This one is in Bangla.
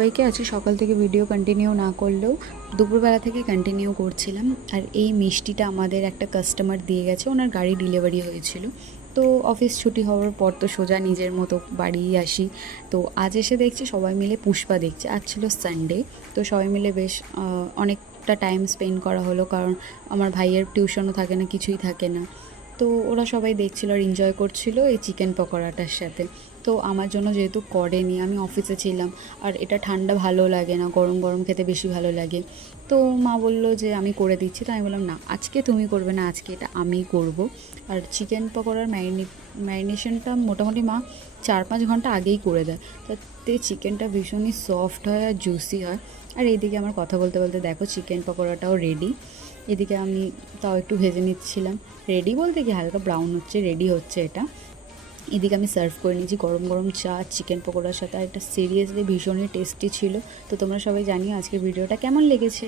সবাইকে আজকে সকাল থেকে ভিডিও কন্টিনিউ না করলেও দুপুরবেলা থেকে কন্টিনিউ করছিলাম। আর এই মিষ্টিটা আমাদের একটা কাস্টমার দিয়ে গেছে, ওনার গাড়ি ডেলিভারি হয়েছিল। তো অফিস ছুটি হওয়ার পর তো সোজা নিজের মতো বাড়ি আসি। তো আজ এসে দেখছি সবাই মিলে পুষ্পা দেখছে। আজ ছিল সানডে, তো সবাই মিলে বেশ অনেকটা টাইম স্পেন্ড করা হলো, কারণ আমার ভাইয়ের টিউশনও থাকে না, কিছুই থাকে না। তো ওরা সবাই দেখছিল আর এনজয় করছিল এই চিকেন পকোড়াটার সাথে। তো আমার জন্য যেহেতু করেনি, আমি অফিসে ছিলাম, আর এটা ঠান্ডা ভালো লাগে না, গরম গরম খেতে বেশি ভালো লাগে। তো মা বলল যে আমি করে দিচ্ছি, তো আমি বললাম না, আজকে তুমি করবে না, আজকে এটা আমিই করব। আর চিকেন পকোড়ার ম্যারিনেশনটা মোটামুটি মা 4-5 ঘন্টা আগেই করে দেয়, তাতে চিকেনটা ভীষণই সফট হয় আর জুসি হয়। আর এইদিকে আমার কথা বলতে বলতে দেখো চিকেন পকোড়াটাও রেডি। এদিকে আমি তাও একটু ভেজে নিচ্ছিলাম। রেডি বলতে কি হালকা ব্রাউন হচ্ছে, রেডি হচ্ছে এটা। এদিকে আমি সার্ভ করে নিয়েছি গরম গরম চা চিকেন পকোড়ার সাথে, আর এটা সিরিয়াসলি ভীষণই টেস্টি ছিল। তো তোমরা সবাই জানিও আজকের ভিডিওটা কেমন লেগেছে।